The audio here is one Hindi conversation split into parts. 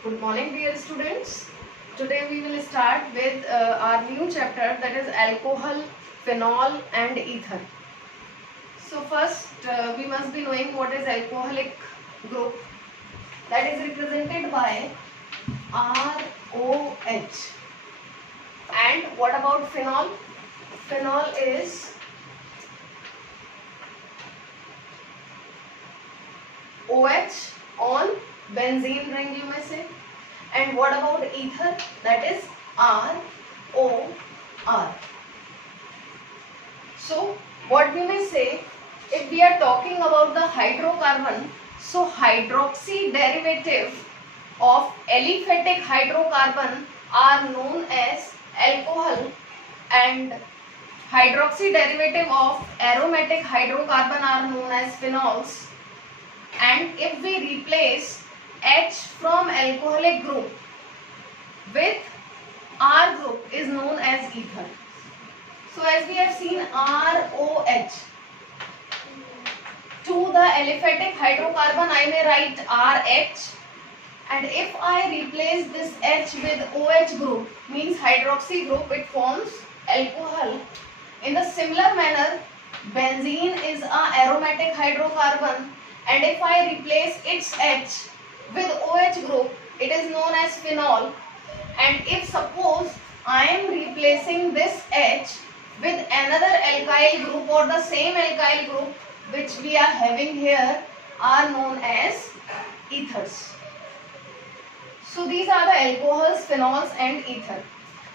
Good morning, dear students. Today we will start with our new chapter, that is alcohol, phenol and ether. So first we must be knowing what is alcoholic group, that is represented by ROH. And what about phenol? Phenol is OH on benzene ring, you may say. And what about ether? That is ROR. So what we may say, if we are talking about the hydrocarbon, so hydroxy derivative of aliphatic hydrocarbon are known as alcohol, and hydroxy derivative of aromatic hydrocarbon are known as phenols. And if we replace H from alcoholic group with R group is known as ether. So as we have seen ROH, to the aliphatic hydrocarbon I may write RH, and if I replace this H with OH group, means hydroxy group, it forms alcohol. In the similar manner, benzene is an aromatic hydrocarbon, and if I replace its H with OH group, it is known as phenol. And if suppose I am replacing this H with another alkyl group or the same alkyl group which we are having here, are known as ethers. So these are the alcohols, phenols and ether.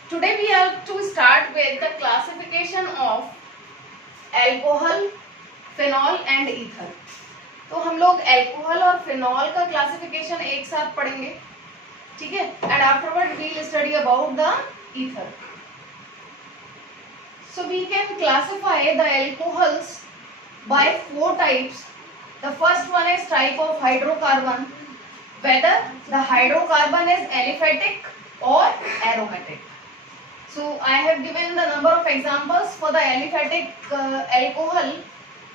Today we have to start with the classification of alcohol, phenol and ether. तो हम लोग अल्कोहल और फिनॉल का क्लासिफिकेशन एक साथ पढ़ेंगे, ठीक है. And afterward we will study about the ether. So we can classify the alcohols by 4 types. The first one is type of hydrocarbon, whether the hydrocarbon is aliphatic or aromatic. So I have given the number of examples for the aliphatic alcohol.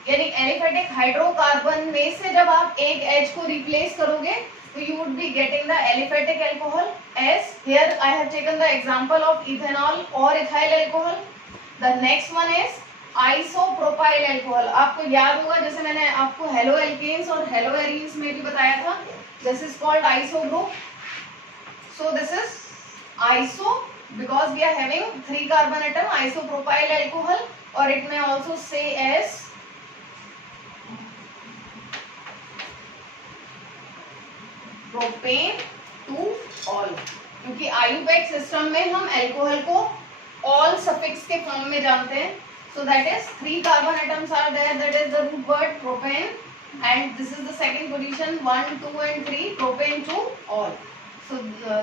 यानी एलिफेटिक हाइड्रोकार्बन में से जब आप एक H को रिप्लेस करोगे तो you would be getting the aliphatic alcohol. As here I have taken the example of ethanol और ethyl alcohol. The next one is isopropyl alcohol. आपको याद होगा जैसे मैंने आपको हेलो एल्केन्स और हेलो एरीन्स में भी बताया था, this is called iso group. So this is iso because we are having 3 carbon atom, isopropyl alcohol, or it may also say as propane two all, क्योंकि आयुपैक सिस्टम में हम अल्कोहल को ऑल सफिक्स के फॉर्म में जानते हैं. So that is 3 carbon atoms are there, that is the root word propane, and this is the second position 1 2 and 3 propane two ol. So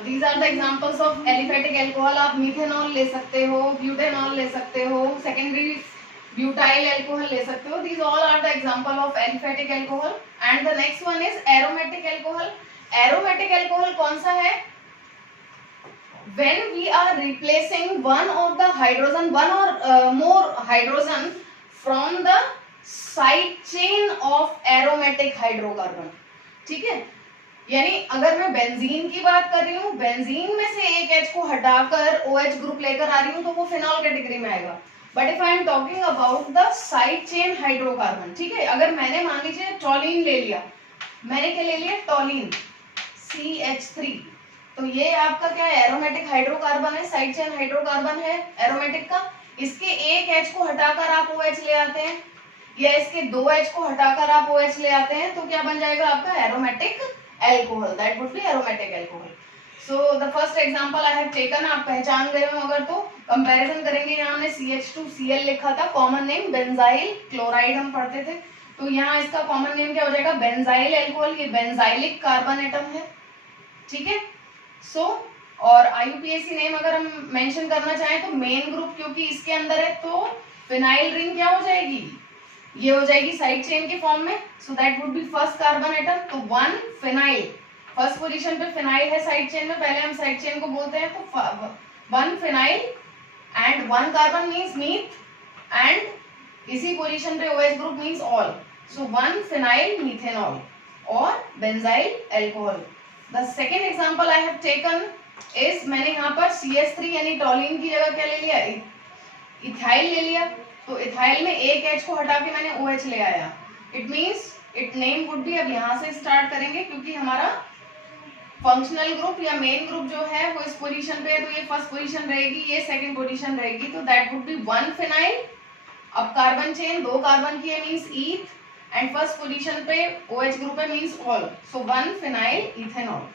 these are the examples of aliphatic alcohol. आप मीथेनॉल ले सकते हो, ब्यूटेनॉल ले सकते हो, सेकेंडरी ब्यूटाइल अल्कोहल ले सकते हो. These all are the example of aliphatic alcohol. And the next one is aromatic alcohol. Aromatic alcohol कौन सा है? When we are replacing one of the hydrogen, one or more hydrogen from the side chain of aromatic hydrocarbon, ठीक है. यानी अगर मैं बेंजीन की बात कर रही हूँ, बेंजीन में से एक H को हटाकर OH ग्रुप लेकर आ रही हूँ तो वो फिनॉल कैटेगरी में आएगा. But if I am talking about the side chain hydrocarbon, ठीक है, अगर मैंने मान लीजिए टॉलिन ले लिया, मैंने क्या ले लिया? टॉलिन CH3, तो ये आपका क्या है? एरोमेटिक हाइड्रोकार्बन है, साइड चेन हाइड्रोकार्बन है एरोमेटिक का. इसके एक H को हटाकर आप OH ले आते हैं, या इसके 2 H को हटाकर आप OH ले आते हैं, तो क्या बन जाएगा आपका? Aromatic alcohol. That would be aromatic alcohol. So the first example I have taken, आप पहचान गए हो अगर तो. कंपैरिजन करेंगे, यहाँ हमने CH2Cl लिखा था, कॉमन नेम बेंजाइल क्लोराइड हम पढ़ते थे, तो यहाँ इसका कॉमन नेम क्या हो जाएगा? Benzyl alcohol. ये बेंजाइलिक कार्बन एटम है, ठीक है. सो और IUPAC नेम अगर हम मेंशन करना चाहें तो मेन ग्रुप क्योंकि इसके अंदर है, तो फिनाइल रिंग क्या हो जाएगी? ये हो जाएगी साइड चेन के फॉर्म में. So that would be first carbon atom. तो 1 फिनाइल, फर्स्ट पोजीशन पे फिनाइल है साइड चेन में, पहले हम साइड चेन को बोलते हैं, तो 1 phenyl and 1 carbon means myth, and इसी पोजीशन पे OH ग्रुप मींस ऑल. सो 1 फिनाइल मीथेनॉल और benzyl alcohol. The second example I have taken is, मैंने यहाँ पर CH3 यानी टॉलिन की जगह क्या ले लिया, इथाइल ले लिया। तो इथाइल में एक H को हटा के मैंने OH ले आया। It means it name would be, अब यहाँ से स्टार्ट करेंगे क्योंकि हमारा फंक्शनल ग्रुप या मेन ग्रुप जो है वो इस पोजीशन पे है, तो ये फर्स्ट पोजीशन रहेगी, ये सेकंड पोजीशन रहेगी, तो दैट वुड बी 1 फिनाइल। अब कार्बन चेन 2 कार्बन की है मीन्स ईथ, एंड फर्स्ट पोजीशन पे OH ग्रुप है means all, so 1 phenyl ethanol.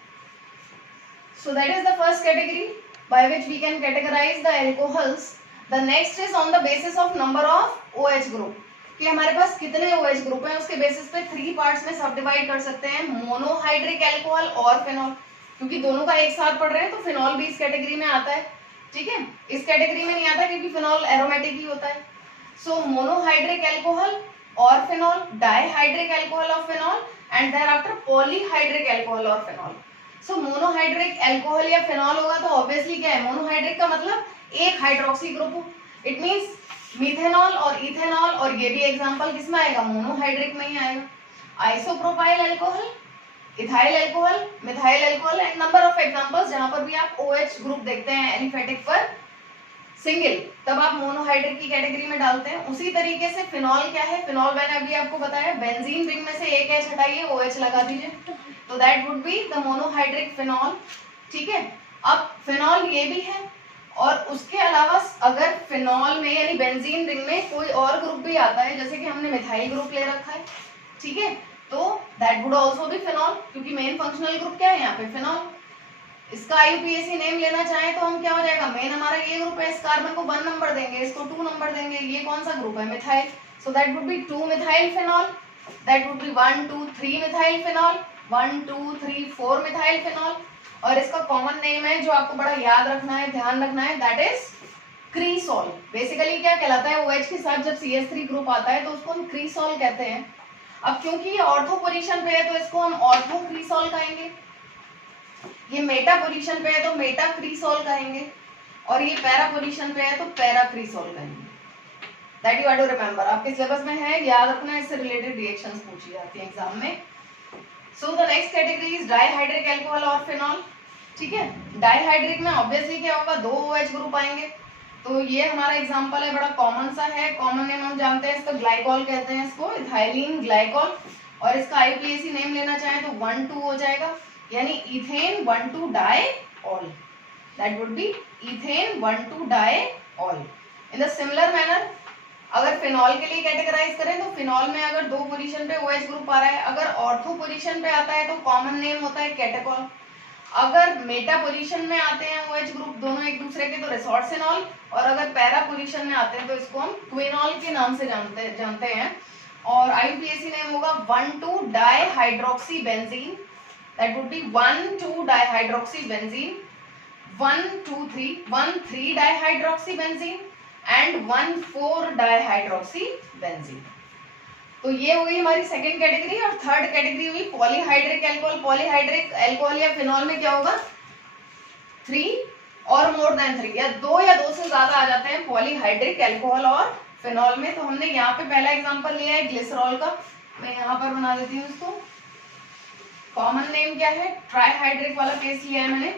So that is the first category by which we can categorize the alcohols. The next is on the basis of number of OH group, कि हमारे पास कितने OH ग्रुप हैं उसके बेसिस पे 3 पार्ट्स में सब डिवाइड कर सकते हैं, मोनोहाइड्रिक अल्कोहल और फिनॉल, क्योंकि दोनों का एक साथ पढ़ रहे हैं तो फिनॉल भी इस कैटेगरी में आता है, ठीक है। इस कैटेगरी में नहीं आता क्योंकि फिनॉल एरोमेटिक ही होता है। सो मोनोहाइड्रिक अल्कोहल और फिनॉल, डाइहाइड्रिक अल्कोहल और phenol, and thereafter polyhydric alcohol और फिनॉल। सो मोनोहाइड्रिक अल्कोहल या फिनॉल होगा तो ऑब्वियसली क्या है, मोनोहाइड्रिक का मतलब एक हाइड्रोक्सी ग्रुप हो, इट मींस मिथेनॉल और इथेनॉल, और ये भी एग्जांपल किसमें आएगा, मोनोहाइड्रिक में ही आएगा। Isopropyl alcohol, ethyl alcohol, methyl alcohol, and number of examples जहां पर भी आप OH ग्रुप देखते हैं एलिफेटिक पर सिंगल, तब आप मोनोहाइड्रिक की कैटेगरी में डालते हैं। उसी तरीके से फिनॉल क्या है, फिनॉल मैंने अभी आपको बताया, बेंजीन रिंग में से एक H हटाइए, OH लगा दीजिए, तो that would be the monohydric phenol, ठीक है। अब फिनॉल ये भी है, और उसके अलावा अगर फिनॉल में यानी बेंजीन रिंग में कोई और ग्रुप भी आता है, जैसे कि हमने मिथाइल ग्रुप ले रखा है, ठीक है, तो that would also be phenol, क्योंकि मेन फंक्शनल ग्रुप क्या है यहाँ पे, फिनॉल। इसका IUPAC नेम लेना चाहे तो हम क्या हो जाएगा, मेन हमारा ये ग्रुप है, इस कार्बन को 1 नंबर देंगे, इसको 2 नंबर देंगे, ये कौन सा ग्रुप है, methyl, so that would be 2 methyl phenol, that would be 1 2 3 methyl phenol, 1 2 3 4 methyl phenol. और इसका कॉमन नेम है जो आपको बड़ा याद रखना है, ध्यान रखना है, दैट इज क्रीसॉल। बेसिकली क्या कहलाता है, OH के साथ जब CH3 ग्रुप आता है तो उसको हम क्रीसॉल कहते हैं। अब क्योंकि ये ऑर्थो पोजीशन पे है तो इसको हम ऑर्थो क्रीसॉल कहेंगे, ये मेटा पोजीशन पे है तो मेटा क्रीसॉल कहेंगे, और ये पैरा पोजीशन पे है तो पैरा क्रीसॉल कहेंगे। That you have to remember, आपके सिलेबस में है, याद रखना, इससे रिलेटेड रिएक्शंस पूछी जाती है एग्जाम में। So the next category is dihydric alcohol और फिनॉल, ठीक है। डाइहाइड्रिक में ऑब्वियसली क्या होगा, 2 OH ग्रुप आएंगे, तो ये हमारा एग्जांपल है, बड़ा कॉमन सा है, कॉमन नेम हम जानते हैं इसका, ग्लाइकॉल कहते हैं इसको, इथाइलिन ग्लाइकॉल, और इसका IUPAC नेम लेना चाहें तो 1 2 हो जाएगा, यानी ethane 1 2 diol, that would be ethane 1 2 diol. In the similar manner अगर फिनॉल के लिए कैटेगराइज करें तो फिनॉल में अगर 2 पोजीशन पे OH ग्रुप आ रहा है, अगर ऑर्थो पोजीशन पे आता है तो कॉमन नेम होता है कैटेकॉल, अगर मेटा पोजीशन में आते हैं OH ग्रुप दोनों एक दूसरे के तो रिसोर्सिनॉल, और अगर पैरा पोजीशन में आते हैं तो इसको हम क्विनॉल के नाम से जानते हैं। और IUPAC नेम होगा 1 2 dihydroxy benzene, that would be 1 2 dihydroxy benzene, 1 2 3 1 3 dihydroxy benzene and 1 4 dihydroxy benzene. तो ये हो गई हमारी सेकंड कैटेगरी, और थर्ड कैटेगरी हुई पॉलीहाइड्रिक अल्कोहल। पॉलीहाइड्रिक अल्कोहल या फिनॉल में क्या होगा, 3 और मोर देन 3, या 2 या 2 से ज्यादा आ जाते हैं पॉलीहाइड्रिक अल्कोहल और फिनॉल में। तो हमने यहाँ पे पहला एग्जांपल लिया है ग्लिसरॉल का, मैं यहाँ पर बना देती हूँ इसको। कॉमन नेम क्या है, ट्राइहाइड्रिक वाला केस लिया है मैंने,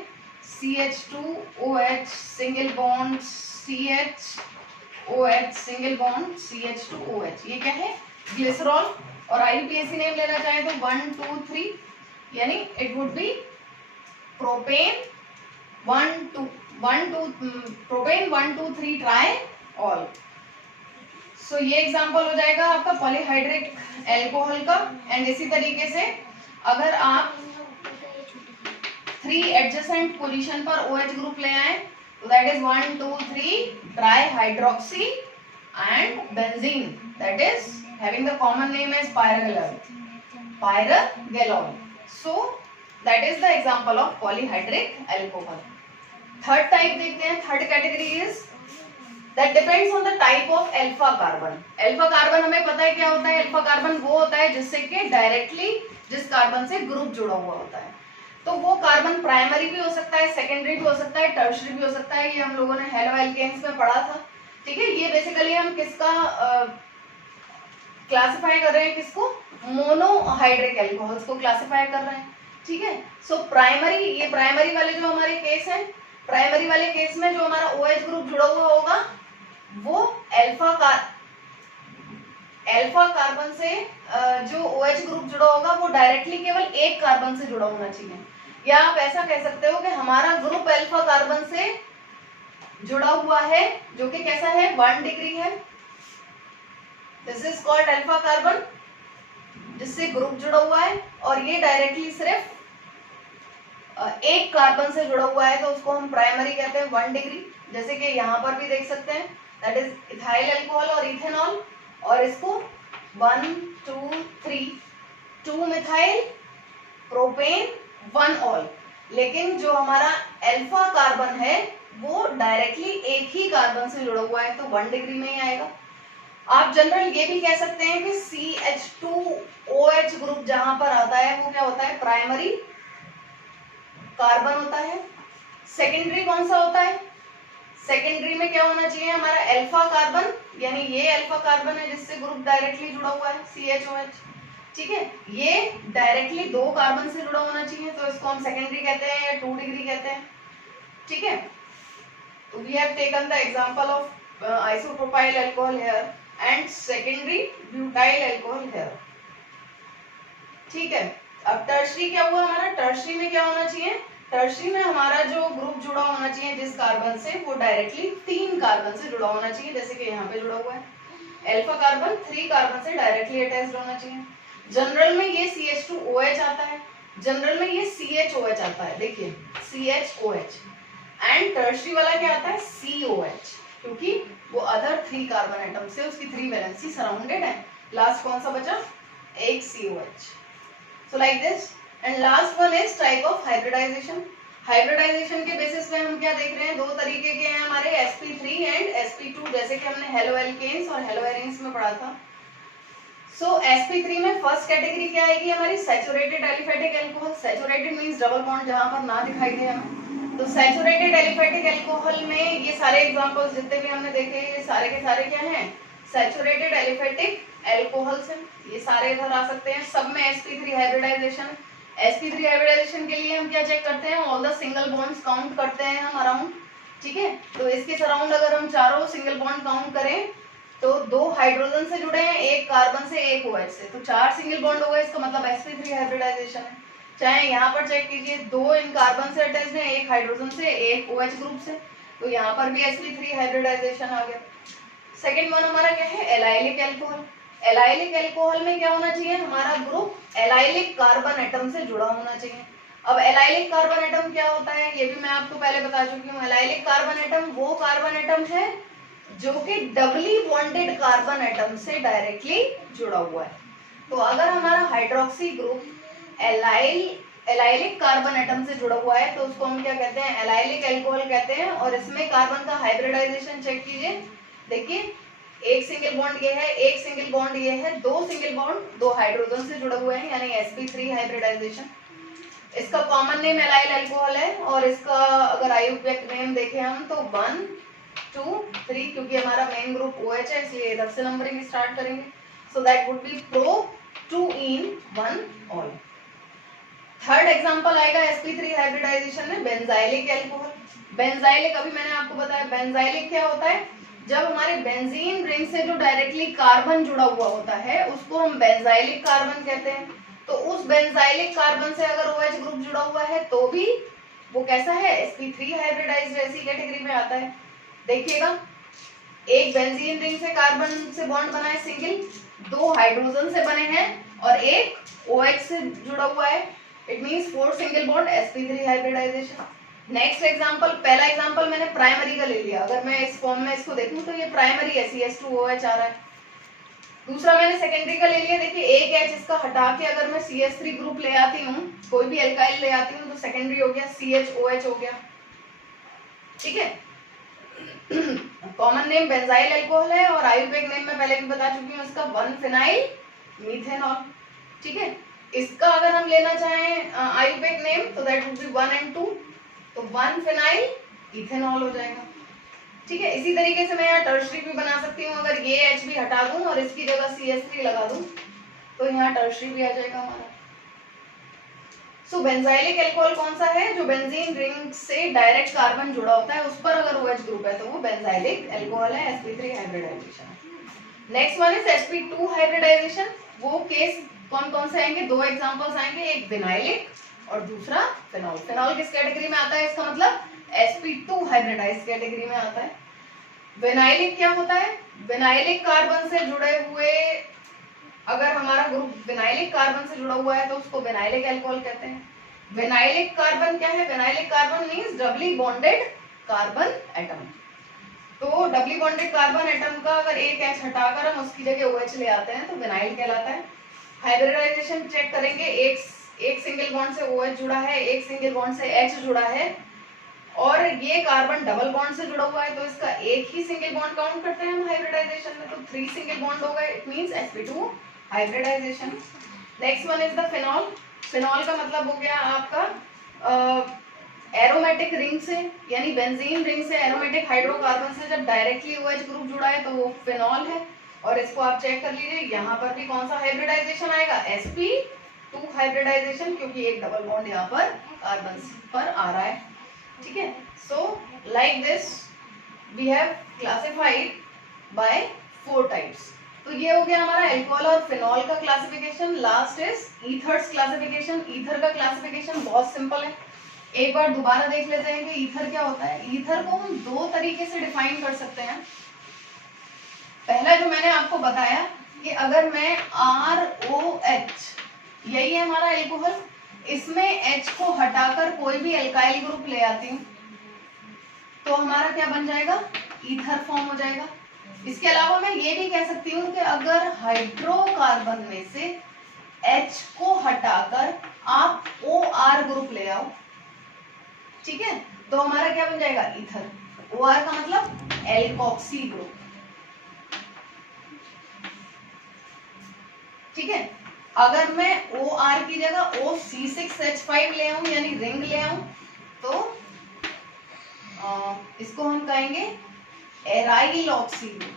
CH2OH single bond CHOH single bond CH2OH, ये क्या है, ग्लिसरॉल। और IUPAC नेम लेना चाहे तो 1 2 3, यानी it would be propane 1 2 propane 1 2 3 ट्राइऑल। सो ये एग्जांपल हो जाएगा आपका पॉलीहाइड्रिक अल्कोहल का। एंड इसी तरीके से अगर आप 3 एडजेसेंट पोजीशन पर OH ग्रुप ले आए तो that is 1 2 3 trihydroxy and benzene, that is having the common name as pyragalol. So that is the example of polyhydric alcohol. Third type देखते हैं, third category is that depends on the type of alpha carbon. Alpha carbon हमें पता है क्या होता है, alpha carbon वो होता है जिससे कि डायरेक्टली जिस कार्बन से ग्रुप जुड़ा हुआ होता है। तो वो कार्बन प्राइमरी भी हो सकता है, सेकेंडरी भी हो सकता है, टर्शरी भी हो सकता है, ये हम लोगों ने हेलो एल्केन्स में पढ़ा था, ठीक है। ये बेसिकली हम किसका क्लासिफाई कर रहे हैं, किसको, मोनोहाइड्रिक अल्कोहल्स को क्लासिफाई कर रहे हैं। ठीक है। सो प्राइमरी, ये प्राइमरी वाले जो हमारे केस है, प्राइमरी वाले केस में जो हमारा OH ग्रुप जुड़ा हुआ होगा वो अल्फा कार्बन से, जो OH ग्रुप जुड़ा होगा वो डायरेक्टली केवल एक कार्बन से जुड़ा होना चाहिए, या आप ऐसा कह सकते हो कि हमारा ग्रुप अल्फा कार्बन से जुड़ा हुआ है जो कि कैसा है, 1 डिग्री है। This is called alpha carbon, जिससे ग्रुप जुड़ा हुआ है, और ये डायरेक्टली सिर्फ एक कार्बन से जुड़ा हुआ है, तो उसको हम प्राइमरी कहते हैं 1 डिग्री। जैसे कि यहाँ पर भी देख सकते हैं, दैट इज इथाइल अल्कोहल और इथेनॉल, और इसको 1 2 3 2 मिथाइल प्रोपेन 1 ऑल। लेकिन जो हमारा अल्फा कार्बन है वो डायरेक्टली एक ही कार्बन से जुड़ा हुआ है, तो 1 डिग्री में ही आएगा। आप जनरल ये भी कह सकते हैं कि CH2OH ग्रुप जहां पर आता है वो क्या होता है, प्राइमरी कार्बन होता है। सेकेंडरी कौन सा होता है, सेकेंडरी में क्या होना चाहिए, हमारा अल्फा कार्बन, यानी ये अल्फा कार्बन है जिससे ग्रुप डायरेक्टली जुड़ा हुआ है CHOH, ठीक है। ये डायरेक्टली 2 कार्बन से जुड़ा होना चाहिए, तो इसको हम सेकेंडरी कहते हैं या 2 डिग्री कहते हैं, ठीक है। तो we have taken the example of isopropyl alcohol here and secondary butyl alcohol here, ठीक है। अब टर्शरी क्या हुआ हमारा, टर्शरी में क्या होना चाहिए, टर्शरी में हमारा जो ग्रुप जुड़ा होना चाहिए जिस कार्बन से, वो डायरेक्टली 3 कार्बन से जुड़ा होना चाहिए, जैसे कि यहाँ पे जुड़ा हुआ है। अल्फा कार्बन 3 कार्बन से डायरेक्टली अटैच्ड होना चाहिए। जनरल में ये CH2OH आता है, जनरल में ये CHOH आता है, देखिए CHOH, एंड टर्शरी वाला क्या आता है, COH, क्योंकि वो अदर 3 कार्बन एटम से उसकी 3 वैलेंसी सराउंडेड है। लास्ट कौन सा बचा, एक COH। So like this, and last one is type of hybridization. Hybridization के बेसिस पे हम क्या देख रहे हैं, 2 तरीके के हैं हमारे, sp3 एंड sp2, जैसे कि हमने हेलोएल्केन्स और हेलोएरिन्स में पढ़ा था। सो sp3 में फर्स्ट कैटेगरी क्या आएगी हमारी, saturated aliphatic alcohol. Saturated means double bond जहां पर ना दिखाई दे हमें, तो सैचुरेटेड एलिफेटिक अल्कोहल में ये सारे एग्जांपल्स जितने भी हमने देखे ये सारे के सारे क्या हैं, सैचुरेटेड एलिफेटिक अल्कोहल्स हैं। ये सारे इधर आ सकते हैं, सब में sp3 हाइब्रिडाइजेशन। sp3 हाइब्रिडाइजेशन के लिए हम क्या चेक करते हैं, all the single bonds count करते हैं हम अराउंड, ठीक है। तो इसके सराउंड अगर हम चारों सिंगल बॉन्ड काउंट करें तो 2 हाइड्रोजन से जुड़े हैं, एक कार्बन से, एक OH से, तो 4 सिंगल बॉन्ड हो गए, इसका मतलब sp3 हाइब्रिडाइजेशन है। चाहे यहाँ पर चेक कीजिए, 2 इन कार्बन से अटैच्ड हैं, एक हाइड्रोजन से, एक OH ग्रुप से, तो यहाँ पर भी sp3 हाइब्रिडाइजेशन आ गया। सेकेंड वन हमारा क्या है, एलाइलिक अल्कोहल। एलाइलिक अल्कोहल में क्या होना चाहिए, हमारा ग्रुप एलाइलिक कार्बन एटम से जुड़ा होना चाहिए। अब एलाइलिक कार्बन एटम क्या होता है ये भी मैं आपको पहले बता चुकी हूँ। एलाइलिक कार्बन एटम वो कार्बन एटम है जो कि डबली बॉन्डेड कार्बन एटम से डायरेक्टली जुड़ा हुआ है। तो अगर हमारा hydroxy group allylic carbon atom से जुड़ा हुआ है तो उसको हम क्या कहते हैं, एलाइलिक अल्कोहल कहते हैं। और इसमें कार्बन का हाइब्रिडाइजेशन चेक कीजिए, देखिए एक सिंगल बॉन्ड ये है, एक सिंगल बॉन्ड ये है, 2 सिंगल बॉन्ड 2 हाइड्रोजन से जुड़े हुए हैं, यानी sp3 हाइब्रिडाइजेशन। इसका कॉमन नेम एलाइल अल्कोहल है और इसका अगर IUPAC नेम देखें हम तो 1 2 3, क्योंकि हमारा मेन ग्रुप OH है इसलिए इधर से नंबरिंग स्टार्ट करेंगे। So that would be pro 2 in 1 all. Third example आएगा sp3 हाइब्रिडाइजेशन में बेंजाइलिक अल्कोहल। बेंजाइलिक अभी मैंने आपको बताया, बेंजाइलिक क्या होता है, जब हमारे बेंजीन रिंग से जो डायरेक्टली कार्बन जुड़ा हुआ होता है उसको हम बेंजाइलिक कार्बन कहते हैं। तो उस बेंजाइलिक कार्बन से अगर OH ग्रुप जुड़ा हुआ है तो भी वो कैसा है, sp3 हाइब्रिडाइज्ड ऐसी कैटेगरी में आता है। देखिएगा एक बेंजीन रिंग से कार्बन से बॉन्ड बना है सिंगल, 2 हाइड्रोजन से बने हैं और एक OH से जुड़ा हुआ है, it means 4 single bond sp3 hybridization. Next example, पहला एग्जांपल मैंने प्राइमरी का ले लिया, अगर मैं इस फॉर्म में इसको देखूं तो ये प्राइमरी है, CH2OH आ रहा है। दूसरा मैंने सेकेंडरी का ले लिया, देखिए एक H इसका हटा के अगर मैं CH3 ग्रुप ले आती हूँ, कोई भी एल्काइल ले आती हूँ तो सेकेंडरी हो गया, CHOH हो गया, ठीक है। कॉमन नेम बेंजाइल अल्कोहल है और IUPAC नेम मैं पहले भी बता चुकी हूँ इसका 1 फिनाइल मीथेनॉल, ठीक है। इसका अगर हम लेना चाहें IUPAC नेम तो दैट वुड बी 1 and 2, तो 1 फिनाइल इथेनॉल हो जाएगा, ठीक है। इसी तरीके से मैं यहाँ टर्शरी भी बना सकती हूँ, अगर ये H भी हटा दूं और इसकी जगह CH3 लगा दूं तो यहाँ टर्शरी भी आ जाएगा हमारा। सो बेंजाइलिक अल्कोहल कौन सा है? जो बेंजीन रिंग से डायरेक्ट कार्बन जुड़ा होता है उस पर अगर OH ग्रुप है तो वो बेंजाइलिक अल्कोहल है, sp3 hybridization. Next one is sp2 hybridization. वो केस कौन कौन से आएंगे? दो एग्जांपल्स आएंगे, एक विनाइलिक और दूसरा फिनॉल। फिनॉल किस कैटेगरी में आता है? इसका मतलब sp2 हाइब्रिडाइज्ड कैटेगरी में आता है। विनाइलिक क्या होता है? विनाइलिक कार्बन से जुड़े हुए, अगर हमारा ग्रुप विनाइलिक कार्बन से जुड़ा हुआ है तो उसको विनाइलिक अल्कोहल कहते हैं। विनाइलिक कार्बन क्या है? Vinylic carbon means doubly bonded carbon atom. तो डबली बॉन्डेड कार्बन एटम का अगर एक H हटाकर हम उसकी जगह OH ले आते हैं तो विनाइल कहलाता है। हाइब्रिडाइजेशन चेक करेंगे, एक सिंगल बॉन्ड से OH जुड़ा है, एक सिंगल बॉन्ड से H जुड़ा है और ये कार्बन डबल बॉन्ड से जुड़ा हुआ है तो इसका एक ही सिंगल बॉन्ड काउंट करते हैं हम हाइब्रिडाइजेशन में, तो 3 सिंगल बॉन्ड हो गए, it means sp2 hybridization. Next one is the phenol. Phenol का मतलब हो गया आपका एरोमेटिक रिंग से, यानी बेंजीन रिंग से एरोमेटिक हाइड्रोकार्बन से जब डायरेक्टली OH ग्रुप जुड़ा है तो वो फिनॉल है। और इसको आप चेक कर लीजिए, यहाँ पर भी कौन सा हाइब्रिडाइजेशन आएगा? sp2 हाइब्रिडाइजेशन, क्योंकि एक डबल बॉन्ड यहाँ पर कार्बन पर आ रहा है। ठीक है, so like this we have classified by 4 types. तो ये हो गया हमारा अल्कोहल और फिनॉल का classification. Last is ethers classification. Ether का क्लासिफिकेशन बहुत सिंपल है, एक बार दोबारा देख लेते हैं कि ईथर क्या होता है। ईथर को हम 2 तरीके से डिफाइन कर सकते हैं। पहला जो मैंने आपको बताया कि अगर मैं ROH, यही है हमारा अल्कोहल, इसमें H को हटाकर कोई भी अल्काइल ग्रुप ले आती हूँ तो हमारा क्या बन जाएगा? ईथर फॉर्म हो जाएगा। इसके अलावा मैं ये भी कह सकती हूँ कि अगर हाइड्रोकार्बन में से H को हटाकर आप OR ग्रुप ले आओ, ठीक है, तो हमारा क्या बन जाएगा? ईथर। OR का मतलब एल्कोक्सी ग्रुप। ठीक है, अगर मैं OR की जगह OC6H5 ले आऊं यानी रिंग ले आऊं तो इसको हम कहेंगे एराइल ऑक्सी ग्रुप।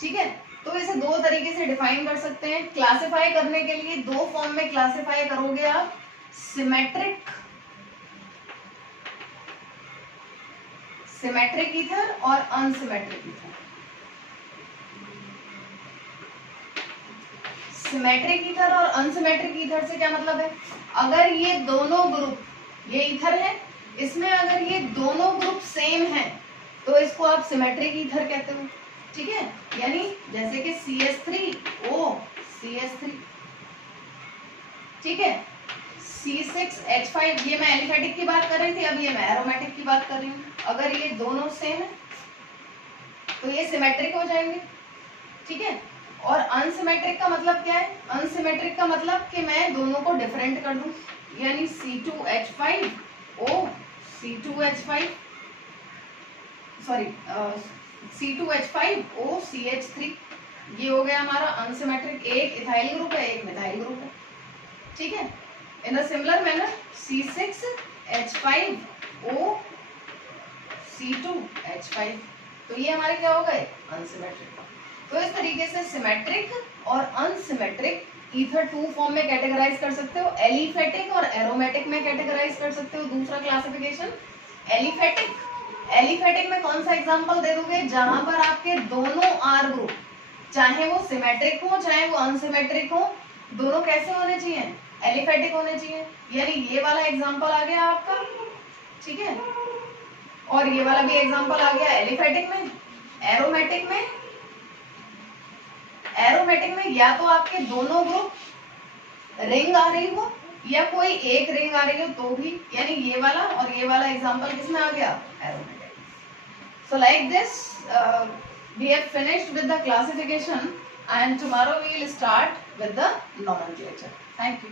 ठीक है, तो इसे 2 तरीके से डिफाइन कर सकते हैं। क्लासिफाई करने के लिए 2 फॉर्म में क्लासिफाई करोगे आप, सिमेट्रिक ईथर और अनसिमेट्रिक ईथर। सिमेट्रिक ईथर और अनसिमेट्रिक ईथर से क्या मतलब है? अगर ये दोनों ग्रुप, ये ईथर है, इसमें अगर ये दोनों ग्रुप सेम हैं तो इसको आप सिमेट्रिक ईथर कहते हो। ठीक है, यानी जैसे कि CH3O CH3, ठीक है, C6H5, ये मैं एलिफेटिक की बात कर रही थी, अब ये मैं एरोमेटिक की बात कर रही हूँ। अगर ये दोनों सेम है तो ये सिमेट्रिक हो जाएंगे। ठीक है, और अनसिमेट्रिक का मतलब क्या है? अनसिमेट्रिक का मतलब कि मैं दोनों को डिफरेंट कर दूं, यानी C2H5O C2H5 sorry C2H5O CH3, ये हो गया हमारा अनसिमेट्रिक। एक इथाइल ग्रुप है, एक मिथाइल ग्रुप है। ठीक है, इन a similar manner C6H5O C2H5, तो ये हमारे क्या हो गए? अनसिमेट्रिक। तो इस तरीके से सिमेट्रिक और अनसिमेट्रिक ईथर 2 फॉर्म में कैटेगराइज कर सकते हो। एलिफेटिक और एरोमेटिक में कैटेगराइज कर सकते हो। दूसरा क्लासिफिकेशन एलिफेटिक में कौन सा एग्जांपल दे दोगे? जहां पर आपके दोनों R ग्रुप, चाहे वो सिमेट्रिक हो चाहे वो अनसिमेट्रिक हो, दोनों कैसे होने चाहिए? एलिफेटिक होने चाहिए। यानी ये वाला एग्जांपल आ गया आपका, ठीक है, और ये वाला भी एग्जांपल आ गया एलिफेटिक में। एरोमेटिक में या तो आपके दोनों ग्रुप रिंग आ रही हो या कोई एक रिंग आ रही हो तो भी, यानी ये वाला और ये वाला एग्जांपल किसमें आ गया? Aromatic. So like this we have finished with the classification and tomorrow we will start with the nomenclature. Thank you.